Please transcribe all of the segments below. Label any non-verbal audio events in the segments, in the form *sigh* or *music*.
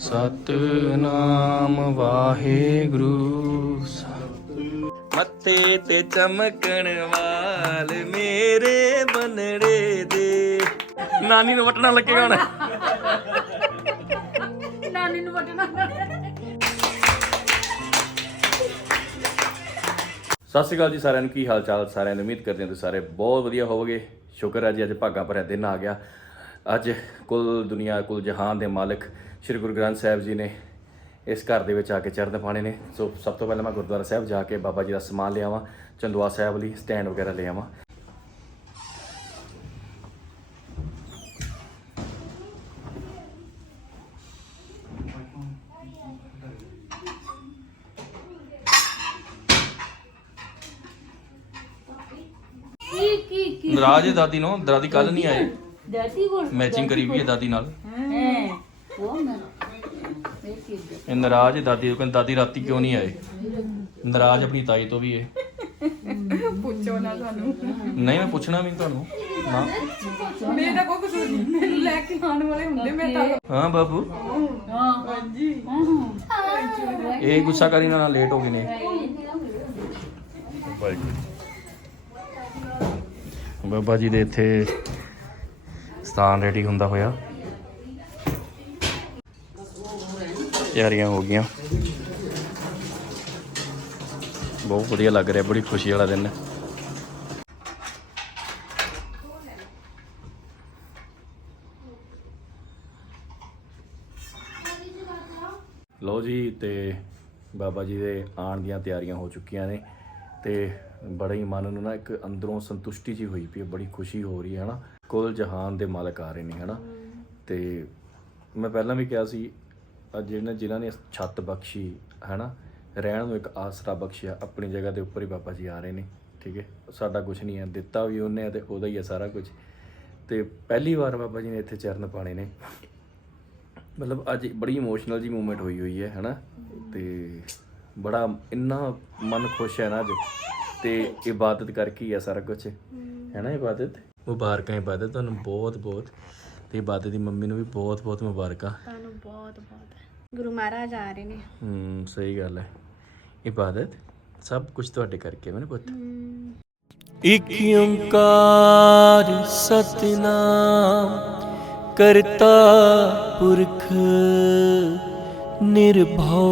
ਸਤਨਾਮ ਵਾਹਿਗੁਰੂ। ਮੱਥੇ ਤੇ ਚਮਕਣ ਵਾਲ ਮੇਰੇ ਬਨੜੇ ਦੇ। ਨਾਨੀ ਨੂੰ ਵਟਣਾ ਲੱਗੇਗਾ ਹੁਣ। ਨਾਨੀ ਨੂੰ ਵਟਣਾ ਸਤਿ ਸ਼੍ਰੀ ਅਕਾਲ ਜੀ ਸਾਰਿਆਂ ਨੂੰ ਕੀ ਹਾਲ ਚਾਲ ਸਾਰਿਆਂ ਦੀ ਉਮੀਦ ਕਰਦੇ ਹਾਂ ਤੁਸੀਂ ਸਾਰੇ ਬਹੁਤ ਵਧੀਆ ਹੋਵੋਗੇ। ਸ਼ੁਕਰ ਹੈ ਜੀ ਅੱਜ ਭਾਗਾ ਭਰਿਆ ਦਿਨ ਆ ਗਿਆ। ਅੱਜ ਕੁੱਲ ਦੁਨੀਆ ਕੁੱਲ ਜਹਾਨ ਦੇ ਮਾਲਕ ਸ੍ਰੀ ਗੁਰੂ ਗ੍ਰੰਥ ਸਾਹਿਬ ਜੀ ਨੇ ਇਸ ਘਰ ਦੇ ਵਿੱਚ ਆ ਕੇ ਚਰਨ ਪਾਣੇ ਨੇ। ਸੋ ਸਭ ਤੋਂ ਪਹਿਲਾਂ ਮੈਂ ਗੁਰਦੁਆਰਾ ਸਾਹਿਬ ਜਾ ਕੇ ਬਾਬਾ ਜੀ ਦਾ ਸਮਾਨ ਲਿਆਵਾਂ ਚੰਦੂਆ ਸਾਹਿਬ ਲਈ ਸਟੈਂਡ ਵਗੈਰਾ ਲੈ ਆਵਾਂ ਕੀ ਕੀ ਕੀ? ਨਰਾਜ ਦਾਦੀ ਨੂੰ ਦਾਦੀ ਕੱਲ ਨਹੀਂ ਆਏ। ਕੋਲ ਮੈਚਿੰਗ ਕਰੀ ਵੀ ਹੈ ਦਾਦੀ ਨਾਲ ਹੈ ਉਹ ਨਾ ਇਹ ਕੀ ਇਹ ਨਾਰਾਜ਼ ਹੈ ਦਾਦੀ ਕਹਿੰਦੀ ਦਾਦੀ ਰਾਤੀ ਕਿਉਂ ਨਹੀਂ ਆਏ? ਨਾਰਾਜ਼ ਆਪਣੀ ਤਾਈ ਤੋਂ ਵੀ ਹੈ ਪੁੱਛੋ ਨਾ ਸਾਨੂੰ। ਨਹੀਂ ਮੈਂ ਪੁੱਛਣਾ ਵੀ ਤੁਹਾਨੂੰ। ਨਾ। ਮੇਰਾ ਕੋਈ ਕਸੂਰ ਨਹੀਂ ਮੈਨੂੰ ਲੈ ਕੇ ਆਉਣ ਵਾਲੇ ਹੁੰਦੇ ਮੈਂ ਤਾਂ। ਹਾਂ ਬਾਬੂ ਹਾਂ। ਹਾਂਜੀ ਇਹ ਗੁੱਸਾ ਕਰੀ ਨਾ ਲੇਟ ਹੋ ਗਏ ਨੇ। ਬਾਬਾ ਜੀ ਦੇ ਇੱਥੇ ਸਥਾਨ ਰੈਡੀ ਹੁੰਦਾ ਹੋਇਆ। ਤਿਆਰੀਆਂ ਹੋ ਗਈਆਂ। ਬਹੁਤ ਵਧੀਆ ਲੱਗ ਰਿਹਾ, ਬੜੀ ਖੁਸ਼ੀ ਵਾਲਾ ਦਿਨ। ਹੈ ਲਓ ਜੀ, ਤੇ ਬਾਬਾ ਜੀ ਦੇ ਆਉਣ ਦੀਆਂ ਤਿਆਰੀਆਂ ਹੋ ਚੁੱਕੀਆਂ ਨੇ। ਤੇ ਬੜਾ ਹੀ ਮਨ ਨੂੰ ਨਾ ਇੱਕ ਅੰਦਰੋਂ ਸੰਤੁਸ਼ਟੀ ਜੀ ਹੋਈ ਪਈ ਹੈ, ਬੜੀ ਖੁਸ਼ੀ ਹੋ ਰਹੀ ਹੈ, ਹਨਾ? ਕੁੱਲ ਜਹਾਨ ਦੇ ਮਾਲਕ ਆ ਰਹੇ ਨੇ, ਹਨਾ? ਤੇ ਮੈਂ ਪਹਿਲਾਂ ਵੀ ਕਿਹਾ ਸੀ ਜਿਹਨਾਂ, ਜਿਨ੍ਹਾਂ ਨੇ ਛੱਤ ਬਖਸ਼ੀ, ਹਨਾ? ਰਹਿਣ ਨੂੰ ਇੱਕ ਆਸਰਾ ਬਖਸ਼ਿਆ, ਆਪਣੀ ਜਗ੍ਹਾ ਦੇ ਉੱਪਰ ਹੀ ਬਾਬਾ ਜੀ ਆ ਰਹੇ ਨੇ, ਠੀਕ ਹੈ? ਸਾਡਾ ਕੁਝ ਨਹੀਂ ਹੈ, ਦਿੱਤਾ ਵੀ ਉਹਨੇ ਹੈ ਤੇ ਉਹਦਾ ਹੀ ਹੈ ਸਾਰਾ ਕੁਝ ਤੇ ਪਹਿਲੀ ਵਾਰ ਬਾਬਾ ਜੀ ਨੇ ਇੱਥੇ ਚਰਨ ਪਾਣੇ ਨੇ। ਮਤਲਬ ਅੱਜ ਬੜੀ ਇਮੋਸ਼ਨਲ ਜੀ ਮੂਮੈਂਟ ਹੋਈ ਹੋਈ ਹੈ, ਹਨਾ? ਤੇ ਬੜਾ ਇੰਨਾ ਮਨ ਖੁਸ਼ ਹੈ ਨਾ ਅੱਜ। ਤੇ ਇਬਾਦਤ ਕਰਕੇ ਹੀ ਹੈ ਸਾਰਾ ਕੁਝ ਹੈ ਨਾ ਇਬਾਦਤ? ਮੁਬਾਰਕਾਂ, ਇਬਾਦਤ। ਤੁਹਾਨੂੰ ਬਹੁਤ ਬਹੁਤ ਤੇ ਇਬਾਦਤ ਦੀ ਮੰਮੀ ਨੂੰ ਵੀ ਬਹੁਤ ਬਹੁਤ ਮੁਬਾਰਕਾਂ। ਤੁਹਾਨੂੰ ਬਹੁਤ ਬਹੁਤ ਗੁਰੂ ਮਹਾਰਾਜ ਆ ਰਹੇ ਨੇ। ਹੂੰ ਸਹੀ ਗੱਲ ਹੈ। ਇਬਾਦਤ ਸਭ ਕੁਝ ਤੁਹਾਡੇ ਕਰਕੇ ਮੈਨੇ ਪੁੱਤ। ਇਕ ਓੰਕਾਰ ਸਤਨਾਮ ਕਰਤਾ ਪੁਰਖ ਨਿਰਭਉ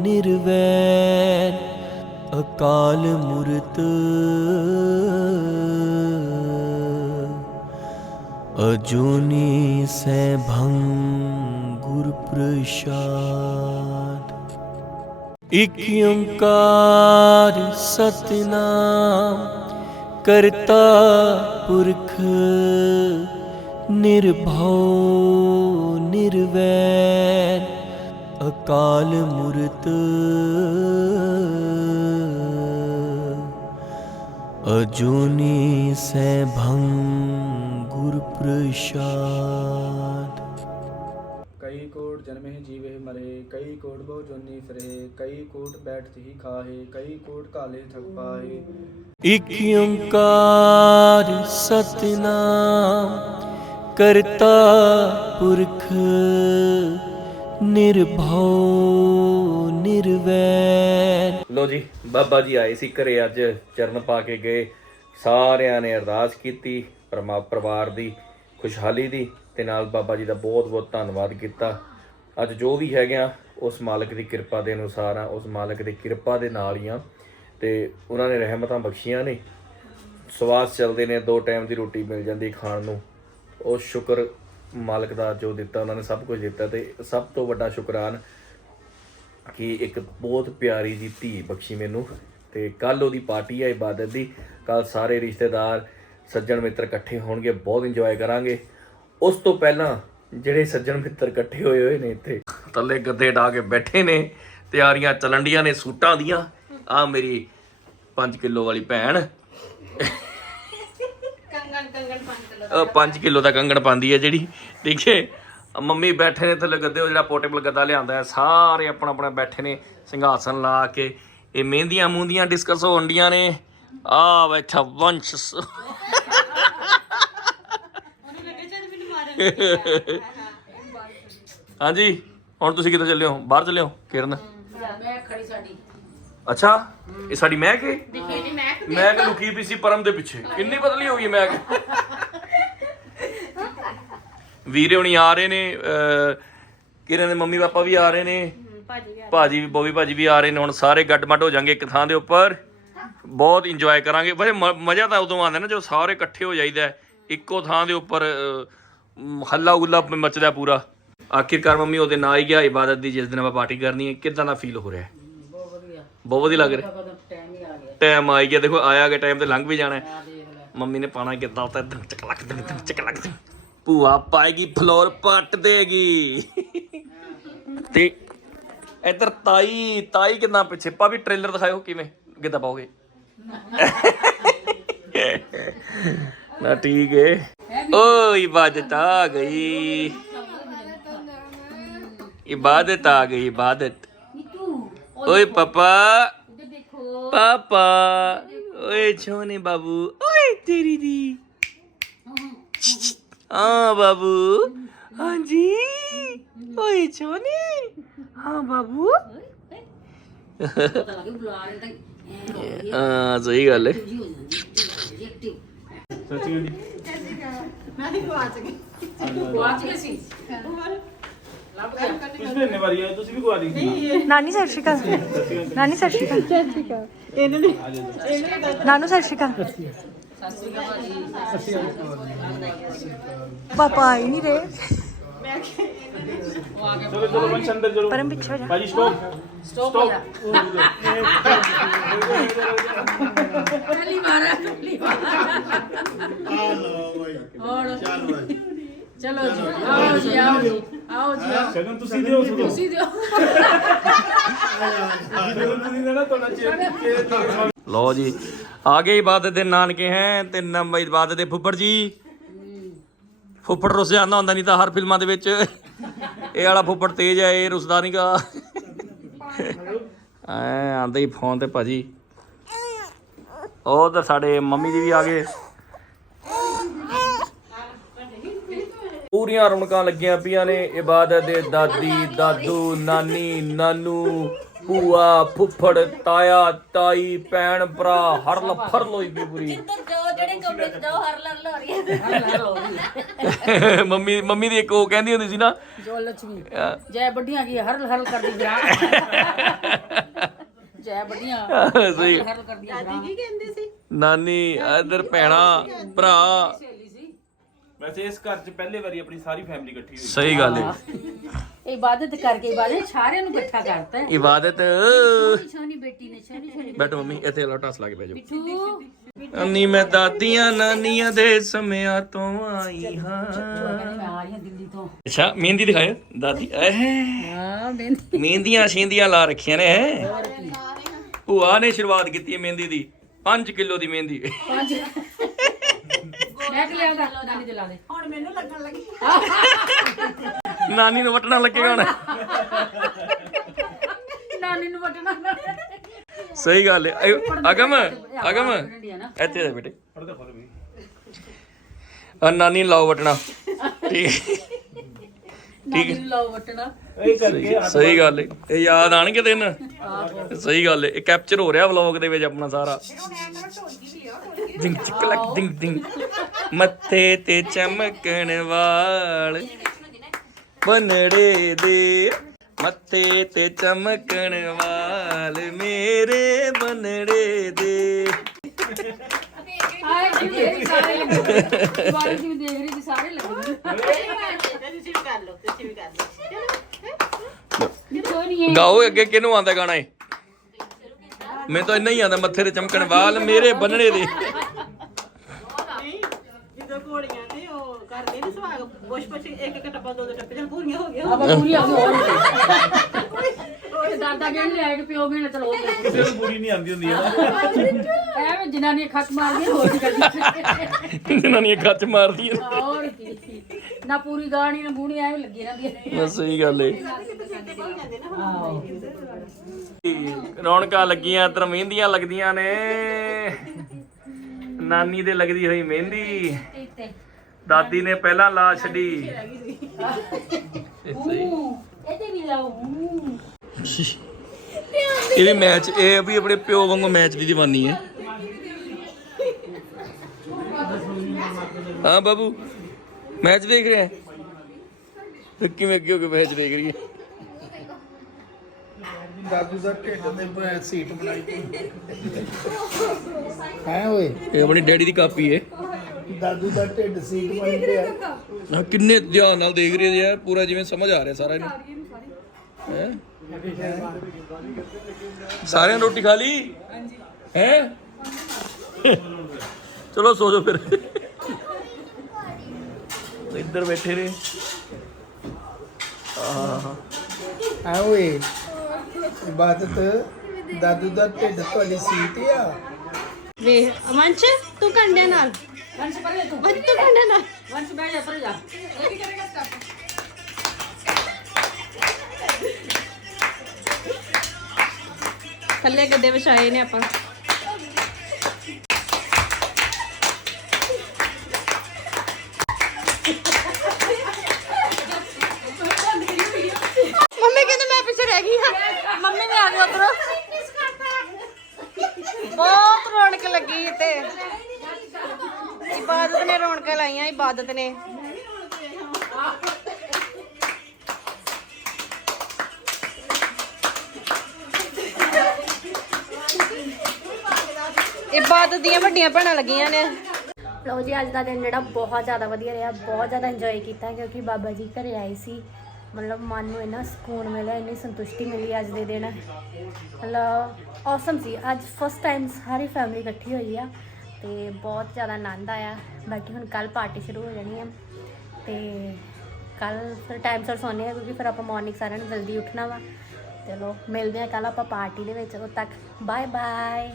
ਨਿਰਵੈਰ ਅਕਾਲ ਮੂਰਤ ਅਜੂਨੀ ਸੈਭੰ गुरुप्रशा सत् कर्ता पख निर्भो निर्वै अकलमूर्त अजुनी गुरुप्रसाद। ਕਈ ਕੋਟ ਜਨਮੇ ਜੀਵੇ ਮਰੇ ਕਈ ਕੋਟ ਬਹੁ ਜੋਨੀ ਫਿਰੇ ਕਈ ਕੋਟ ਬੈਠ ਹੀ ਖਾਹੇ ਕਈ ਕੋਟ ਕਾਲੇ ਥਕ ਪਾਹੇ। ਇਕ ਓੰਕਾਰ ਸਤਨਾਮ ਕਰਤਾ ਪੁਰਖ ਨਿਰਭਉ ਨਿਰਵੈਰ। ਲੋ ਜੀ ਬਾਬਾ ਜੀ ਆਏ ਸੀ ਘਰੇ ਅੱਜ ਚਰਨ ਪਾ ਕੇ ਗਏ। ਸਾਰਿਆਂ ਨੇ ਅਰਦਾਸ ਕੀਤੀ ਪਰਮਾ ਪਰਿਵਾਰ ਦੀ ਖੁਸ਼ਹਾਲੀ ਦੀ। ਤੇ ਨਾਲ ਬਾਬਾ ਜੀ ਦਾ ਬਹੁਤ-ਬਹੁਤ ਧੰਨਵਾਦ ਕੀਤਾ। ਅੱਜ ਜੋ ਵੀ ਹੈਗੇ ਆ, ਉਸ ਮਾਲਕ ਦੀ ਕਿਰਪਾ ਦੇ ਅਨੁਸਾਰ ਆ, ਉਸ ਮਾਲਕ ਦੀ ਕਿਰਪਾ ਦੇ ਨਾਲ ਹੀ ਆ। ਤੇ ਉਹਨਾਂ ਨੇ ਰਹਿਮਤਾਂ ਬਖਸ਼ੀਆਂ ਨੇ। ਸਵਾਸ ਚੱਲਦੇ ਨੇ, ਦੋ ਟਾਈਮ ਦੀ ਰੋਟੀ ਮਿਲ ਜਾਂਦੀ ਖਾਣ ਨੂੰ। ਉਹ ਸ਼ੁਕਰ ਮਾਲਕ ਦਾ ਜੋ ਦਿੱਤਾ, ਉਹਨਾਂ ਨੇ ਸਭ ਕੁਝ ਦਿੱਤਾ ਤੇ ਸਭ ਤੋਂ ਵੱਡਾ ਸ਼ੁਕਰਾਨ ਕਿ ਇੱਕ ਬਹੁਤ ਪਿਆਰੀ ਜੀ ਧੀ ਬਖਸ਼ੀ ਮੈਨੂੰ। ਤੇ ਕੱਲ ਉਹਦੀ ਪਾਰਟੀ ਹੈ ਇਬਾਦਤ ਦੀ। ਕੱਲ ਸਾਰੇ ਰਿਸ਼ਤੇਦਾਰ, ਸੱਜਣ ਮਿੱਤਰ ਇਕੱਠੇ ਹੋਣਗੇ, ਬਹੁਤ ਇੰਜੋਏ ਕਰਾਂਗੇ। ਉਸ ਤੋਂ ਪਹਿਲਾਂ ਜਿਹੜੇ ਸੱਜਣ ਮਿੱਤਰ ਇਕੱਠੇ ਹੋਏ ਹੋਏ ਨੇ ਇੱਥੇ। ਥੱਲੇ ਗੱਦੇ ਢਾ ਕੇ ਬੈਠੇ ਨੇ ਤਿਆਰੀਆਂ ਚੱਲਣ ਡੀਆਂ ਨੇ ਸੂਟਾਂ ਦੀਆਂ। ਆ ਮੇਰੀ 5 ਕਿਲੋ ਵਾਲੀ ਭੈਣ। ਕੰਗਣ ਕੰਗਣ ਪੰਜ ਕਿਲੋ 5 ਕਿਲੋ ਦਾ ਕੰਗਣ ਪਾਉਂਦੀ ਹੈ ਜਿਹੜੀ। ਠੀਕ ਹੈ? ਆਹ ਮੰਮੀ ਬੈਠੇ ਨੇ ਥੱਲੇ ਗੱਦੇ ਉਹ ਜਿਹੜਾ ਪੋਰਟੇਬਲ ਗੱਦਾ ਲਿਆਂਦਾ ਹੈ ਸਾਰੇ ਆਪਣਾ ਆਪਣਾ ਬੈਠੇ ਨੇ ਸਿੰਘਾਸਨ ਲਾ ਕੇ। ਇਹ ਮਹਿੰਦੀਆਂ ਮੂੰਦੀਆਂ ਡਿਸਕਸ ਹੋਣ ਡੀਆਂ ਨੇ। ਆ ਬੈਠਾ ਵੰਸ਼ ਹਾਂਜੀ ਹੁਣ ਤੁਸੀਂ ਕਿੱਥੇ ਚੱਲੇ ਹੋ? ਬਾਹਰ ਚੱਲੇ ਹੋ ਕਿਰਨ? ਮੈਂ ਖੜੀ ਸਾਡੀ ਅੱਛਾ ਇਹ ਸਾਡੀ ਮਹਿਕ ਹੈ? ਦਿਖੇ ਨਹੀਂ ਮੈਂ ਮੈਂ ਲੁਕੀ ਪਈ ਸੀ ਪਰਮ ਦੇ ਪਿੱਛੇ। ਕਿੰਨੀ ਬਦਲੀ ਹੋ ਗਈ ਮੈਂ ਵੀਰੇ ਹੁਣੀ ਆ ਰਹੇ ਨੇ ਅਹ, ਕਿਰਨ ਦੇ ਮੰਮੀ ਪਾਪਾ ਵੀ ਆ ਰਹੇ ਨੇ। ਭਾਜੀ ਵੀ ਆ ਭਾਜੀ ਵੀ ਬੋਬੀ ਭਾਜੀ ਵੀ ਆ ਰਹੇ ਨੇ। ਹੁਣ ਸਾਰੇ ਗੱਡ-ਮੱਡ ਹੋ ਜਾਣਗੇ ਇੱਕ ਥਾਂ ਦੇ ਉੱਪਰ। ਬਹੁਤ ਇੰਜੋਏ ਕਰਾਂਗੇ। ਵੈਸੇ ਮਜ਼ਾ ਤਾਂ ਉਦੋਂ ਆਉਂਦਾ ਨਾ ਜਦੋਂ ਸਾਰੇ ਇਕੱਠੇ ਹੋ ਜਾਈਦਾ ਇੱਕੋ ਥਾਂ ਦੇ ਉੱਪਰ ਹੱਲਾ ਗੁੱਲਾ ਮਚਦਾ ਪੂਰਾ। ਆਖਿਰਕਾਰ ਮੰਮੀ ਉਹਦੇ ਨਾਲ ਹੀ ਗਿਆ ਇਬਾਦਤ ਦੀ ਜਿਸ ਦਿਨ ਆਪਾਂ ਪਾਰਟੀ ਕਰਨੀ ਹੈ ਕਿਦਾਂ ਦਾ ਫੀਲ ਹੋ ਰਿਹਾ ਹੈ? ਬਹੁਤ ਵਧੀਆ ਬਹੁਤ ਵਧੀਆ ਲੱਗ ਰਿਹਾ। ਟਾਈਮ ਹੀ ਆ ਗਿਆ ਟਾਈਮ ਆ ਗਿਆ ਦੇਖੋ ਆਇਆ ਗਿਆ ਟਾਈਮ ਤੇ ਲੰਘ ਵੀ ਜਾਣਾ ਹੈ। ਮੰਮੀ ਨੇ ਪਾਣਾ ਕਿੱਦਾਂ ਤਾਂ ਦੰ ਚੱਕ ਲੱਕ ਦੰ ਦੰ ਚੱਕ ਲੱਕ ਦੰ। ਭੂਆ ਪਾਏਗੀ ਫਲੋਰ ਪੱਟ ਦੇਗੀ। ਤੇ ਇੱਧਰ ਤਾਈ ਤਾਈ ਕਿੰਨਾ ਪਿੱਛੇ? ਪਾ ਵੀ ਟ੍ਰੇਲਰ ਦਿਖਾਓ ਕਿਵੇਂ? ਕਿੱਦਾਂ ਪਾਓਗੇ? ਨਾ। ਠੀਕ ਹੈ ਓ ਇਬਾਦਤ ਆ ਗਈ। ਇਬਾਦਤ ਆ ਗਈ ਇਬਾਦਤ। ਓਏ ਪਾਪਾ। ਪਾਪਾ। ਓਏ ਛੋਨੇ ਬਾਬੂ। ਓਏ ਤੇਰੀ ਦੀ। ਹਾਂ ਬਾਬੂ। ਹਾਂਜੀ। ਓਏ ਛੋਨੇ। ਹਾਂ ਬਾਬੂ। ਬੁਲਾ ਰਹੇ ਤਾਂ ਹਾਂ ਸਹੀ ਗੱਲ ਹੈ ਜੀ ਹੋ ਜਾਂਦੀ ਐਕਟਿਵ ਗਵਾਚ ਗਏ ਸੀ ਲੱਭ ਗਿਆ ਨਾਨੀ ਸਤਿ ਸ਼੍ਰੀ ਅਕਾਲ। ਨਾਨੀ ਸਤਿ ਸ਼੍ਰੀ ਅਕਾਲ। ਸਤਿ ਸ਼੍ਰੀ ਅਕਾਲ ਇਹਨਾਂ ਨੇ ਨਾਨੂ ਸਤਿ ਸ਼੍ਰੀ ਅਕਾਲ। ਪਾਪਾ ਆਈ ਨਹੀਂ ਰਹੇ। ਚਲੋ ਚਲੋ ਬੰਸ਼ ਅੰਦਰ ਚਲੋ ਪਰਮ ਪਿੱਛੇ ਹੋ ਜਾ। ਭਾਜੀ ਸਟਾਪ ਸਟਾਪ ਹੋ ਪਹਿਲੀ ਵਾਰ ਹੈ ਪਹਿਲੀ ਵਾਰ। ਹੋਰ ਚਲੋ ਜੀ ਆਓ ਜੀ ਆਓ ਜੀ ਆਓ ਜੀ ਆਓ। ਸ਼ਗਨ ਤੁਸੀਂ ਦਿਓ ਸੁਣੋ ਤੁਸੀਂ ਦਿਓ। ਸ਼ਗਨ ਤੁਸੀਂ ਦੇਣਾ ਤੁਹਾਡਾ ਚੇਅਰ ਚੇਅਰ ਲਓ ਜੀ ਆ ਗਏ ਇਬਾਦਤ ਦੇ ਨਾਨਕੇ ਹੈ ਤੇ ਨੰਬਰ ਇਬਾਦਤ ਦੇ ਫੁੱਫੜ ਜੀ। ਫੁੱਫੜ ਰੁੱਸ ਜਾਂਦਾ ਹੁੰਦਾ ਨਹੀਂ ਤਾਂ ਹਰ ਫਿਲਮਾਂ ਦੇ ਵਿੱਚ। ਇਹ ਵਾਲਾ ਫੁੱਫੜ ਤੇਜ਼ ਹੈ ਇਹ ਰੁੱਸਦਾ ਨਹੀਂਗਾ ਐ ਆਂਦੇ ਹੀ ਫੋਨ ਤੇ ਭਾਜੀ। ਉਹ ਤਾਂ ਸਾਡੇ ਮੰਮੀ ਜੀ ਵੀ ਆ ਗਏ। ਪੂਰੀਆਂ ਰੌਣਕਾਂ ਲੱਗੀਆਂ ਪਈਆਂ ਨੇ। ਇਬਾਦਤ ਦੇ ਦਾਦੀ ਦਾਦੂ ਨਾਨੀ ਨਾਨੂ ਭੂਆ ਫੁੱਫੜ ਤਾਇਆ ਤਾਈ ਭੈਣ ਭਰਾ ਹਰ ਲਫਰ ਲੋਈ ਪਈ ਪੂਰੀ। ਜਿਹੜੇ ਕਮਰੇ 'ਚ ਜਾਓ ਹਰ ਲੜ ਲੋਰੀ *laughs* ਮੰਮੀ ਮੰਮੀ ਦੀ ਇੱਕ ਉਹ ਕਹਿੰਦੀ ਹੁੰਦੀ ਸੀ ਨਾ ਜੋ ਲక్ష్ਮੀ ਜੈ ਵੱਡੀਆਂ ਕੀ ਹਰ ਹਰ ਕਰਦੀ *laughs* ਜੈ ਵੱਡੀਆਂ ਸਹੀ। ਹਰ ਕਰਦੀ ਗ੍ਰਾਂ ਨਾਨੀ ਇਧਰ ਭੈਣਾ ਭਰਾ। ਵੈਸੇ ਇਸ ਘਰ 'ਚ ਪਹਿਲੇ ਵਾਰੀ ਆਪਣੀ ਸਾਰੀ ਫੈਮਿਲੀ ਇਕੱਠੀ ਹੋਈ। ਸਹੀ ਗੱਲ ਹੈ। ਇਬਾਦਤ ਕਰਕੇ ਇਬਾਦਤ ਸਾਰਿਆਂ ਨੂੰ ਇਕੱਠਾ ਕਰਤਾ। ਇਬਾਦਤ। ਸੋਨੀ ਬੇਟੀ ਨੇ ਸੋਨੀ ਸੋਨੀ ਬੈਠੋ ਮੰਮੀ ਇੱਥੇ ਲੋਟਾਸ ਲਾ ਕੇ ਬਹਿ ਅੰਨੀ ਮੈਂ ਦਾਦੀਆਂ ਨਾਨੀਆਂ ਦੇ ਸਮਿਆਂ ਤੋਂ ਆਈ ਹਾਂ। ਅੱਛਾ ਮਹਿੰਦੀ ਦਿਖਾਇਓ। ਦਾਦੀ ਐ ਹਾਂ ਬੇਨਤੀ ਮਹਿੰਦੀਆਂ ਸ਼ਿੰਦੀਆਂ ਲਾ ਰੱਖੀਆਂ ਨੇ ਹੈਂ। ਭੂਆ ਨੇ ਸ਼ੁਰੂਆਤ ਕੀਤੀ ਮਹਿੰਦੀ ਦੀ। 5 ਕਿਲੋ ਦੀ ਮਹਿੰਦੀ। ਨਾਨੀ ਨੂੰ ਵਟਣਾ ਲੱਗੇਗਾ ਹੁਣ। ਨਾਨੀ ਨੂੰ ਵਟਣਾ ਸਹੀ ਗੱਲ ਹੈ। ਅਗਮ ਅਗਮ। ਇੱਥੇ ਆ ਬੇਟੇ। ਆ ਨਾਨੀ ਨੂੰ ਲਾਓ ਵਟਣਾ। ਠੀਕ। ਨਾਨੀ ਲਾਓ ਵਟਣਾ। ਸਹੀ ਗੱਲ ਹੈ। ਇਹ ਯਾਦ ਆਣਗੇ ਦਿਨ। ਸਹੀ ਗੱਲ ਹੈ। ਇਹ ਕੈਪਚਰ ਹੋ ਰਿਹਾ ਵਲੌਗ ਦੇ ਵਿੱਚ ਆਪਣਾ ਸਾਰਾ। ਦਿੰਗ ਚਿਕ ਲੱਕ ਦਿੰਗ ਦਿੰਗ ਮੱਥੇ ਤੇ ਚਮਕਣ ਵਾਲ। ਬਨੜੇ ਦੇ ਮੱਥੇ ਤੇ ਚਮਕਣ ਵਾਲ। ਮੇਰੇ ਬਨੜੇ ਦੇ। ਆਏ ਜੀ ਸਾਰੇ ਲੱਗੇ ਬਾਰੇ ਜੀ ਦੇਖ ਰਹੀ ਸੀ ਸਾਰੇ ਲੱਗੇ ਨਹੀਂ ਕੋਈ ਨਹੀਂ ਗਾਓ ਅੱਗੇ ਕਿਹਨੂੰ ਆਂਦਾ ਗਾਣਾ ਇਹ? ਮੈਨੂੰ ਤਾਂ ਇੰਨਾ ਹੀ ਆਂਦਾ ਮੱਥੇ ਤੇ ਚਮਕਣ ਵਾਲ ਮੇਰੇ ਬੰਨਣੇ ਦੇ ਜਦੋਂ ਘੋੜੀਆਂ ਤੇ ਉਹ ਪੂਰੀਆਂ ਹੋ ਗਈਆਂ। ਦਾਦਾ ਕਹਿਣ ਕਿ ਪਿਓ ਚਲੋ ਕਿਸੇ ਨੂੰ ਪੂਰੀ ਨਹੀਂ ਆਉਂਦੀ ਹੁੰਦੀ ਹੈ ਐਵੇਂ ਜਨਾਨੀ ਖੱਟ ਮਾਰਦੀ ਹੋਰ ਕੀ ਕਰਦੀ ਜਨਾਨੀਆਂ ਨੇ। ਹੋਰ ਕੀ ਨਾ ਪੂਰੀ ਗਾਣੀ ਨਾ ਗੂਣੀ ਐਵੇਂ ਲੱਗੀ ਰਹਿੰਦੀ ਹੈ ਬਸ ਸਹੀ ਗੱਲ ਏ। ਰੌਣਕਾਂ ਲੱਗੀਆਂ ਤਰ ਮਹਿੰਦੀਆਂ ਲੱਗਦੀਆਂ ਨੇ। ਨਾਨੀ ਦੇ ਲੱਗਦੀ ਹੋਈ ਮਹਿੰਦੀ। ਦਾਦੀ ਨੇ ਪਹਿਲਾਂ ਲਾ ਛੱਡੀ। ਇਹਦੇ ਵੀ ਲਾਓ। ਇਹ ਵੀ ਮੈਚ ਇਹ ਵੀ ਆਪਣੇ ਪਿਓ ਵਾਂਗੂ ਮੈਚ ਦੀ دیਵਾਨੀ ਹੈ। ਹਾਂ ਬਾਬੂ ਮੈਚ ਦੇਖ ਰਿਹਾ ਹੈ। ਕਿਵੇਂ ਅੱਗੇ ਹੋ ਕੇ ਮੈਚ ਦੇਖ ਰਹੀ ਹੈ? ਦਾਦੂ ਦਾ ਢਿੱਡ ਤੇ ਸੀਟ ਬਣਾਈ। ਹੈ ਓਏ? ਇਹ ਆਪਣੀ ਡੈਡੀ ਦੀ ਕਾਪੀ ਹੈ। ਦਾਦੂ ਦਾ ਢਿੱਡ ਸੀਟ ਬਣੀ ਪਿਆ ਆਹ ਕਿੰਨੇ ਧਿਆਨ ਨਾਲ ਦੇਖ ਰਹੇ ਯਾਰ ਪੂਰਾ ਜਿਵੇਂ ਸਮਝ ਆ ਰਿਹਾ ਸਾਰਾ ਇਹਨੂੰ। ਹੈ ਸਾਰਿਆਂ ਨੇ ਰੋਟੀ ਖਾ ਲਈ? ਹੈ? ਚਲੋ ਸੋ ਜਾਓ ਫਿਰ। ਇੱਧਰ ਬੈਠੇ ਨੇ। ਆਹ ਹੈ ਓਏ ਇਬਾਦਤ ਦਾਦੂ ਦਾ ਢਿੱਡ ਤੁਹਾਡੀ ਸੀਟ ਆ। ਵੇਖ ਵੰਸ਼ ਤੂੰ ਕੰਡੇ ਨਾਲ। ਥੱਲੇ ਗੱਦੇ ਵਿਛਾਏ ਨੇ ਆਪਾਂ ਮੰਮੀ ਕਹਿੰਦੇ ਮੈਂ ਪਿੱਛੇ ਰਹਿ ਗਈ ਹਾਂ ਮੰਮੀ ਨੇ ਆ ਗਈ ਉਧਰੋਂ ਬਹੁਤ ਰੌਣਕ ਲੱਗੀ ਤੇ ਇਬਾਦਤ ਨੇ, ਰੌਣਕਾਂ ਲਾਈਆਂ ਇਬਾਦਤ ਨੇ। ਇਬਾਦਤ ਦੀਆਂ ਵੱਡੀਆਂ ਭੈਣਾਂ ਲੱਗੀਆਂ ਨੇ। ਲਓ ਜੀ, ਅੱਜ ਦਾ ਦਿਨ ਜਿਹੜਾ ਬਹੁਤ ਜ਼ਿਆਦਾ ਵਧੀਆ ਰਿਹਾ, ਬਹੁਤ ਜ਼ਿਆਦਾ ਇੰਜੋਏ ਕੀਤਾ ਕਿਉਂਕਿ ਬਾਬਾ ਜੀ ਘਰੇ ਆਏ ਸੀ। ਮਤਲਬ ਮਨ ਨੂੰ ਇੰਨਾ ਸਕੂਨ ਮਿਲਿਆ, ਇੰਨੀ ਸੰਤੁਸ਼ਟੀ ਮਿਲੀ ਅੱਜ ਦੇ ਦਿਨ। ਮਤਲਬ ਔਸਮ ਸੀ। ਅੱਜ ਫਸਟ ਟਾਈਮ ਸਾਰੀ ਫੈਮਿਲੀ ਇਕੱਠੀ ਹੋਈ ਆ। ਤੇ ਬਹੁਤ ਜ਼ਿਆਦਾ ਆਨੰਦ ਆਇਆ। ਬਾਕੀ ਹੁਣ ਕੱਲ ਪਾਰਟੀ ਸ਼ੁਰੂ ਹੋ ਜਾਣੀ ਆ। ਤੇ ਕੱਲ ਫਿਰ ਟਾਈਮ ਸਿਰ ਸੌਂਦੇ ਆ ਕਿਉਂਕਿ ਫਿਰ ਆਪਾਂ ਮਾਰਨਿੰਗ ਸਾਰਿਆਂ ਨੂੰ ਜਲਦੀ ਉੱਠਣਾ ਵਾ। ਚਲੋ ਮਿਲਦੇ ਆ ਕੱਲ ਆਪਾਂ ਪਾਰਟੀ ਦੇ ਵਿੱਚ। ਉਦੋਂ ਤੱਕ ਬਾਏ ਬਾਏ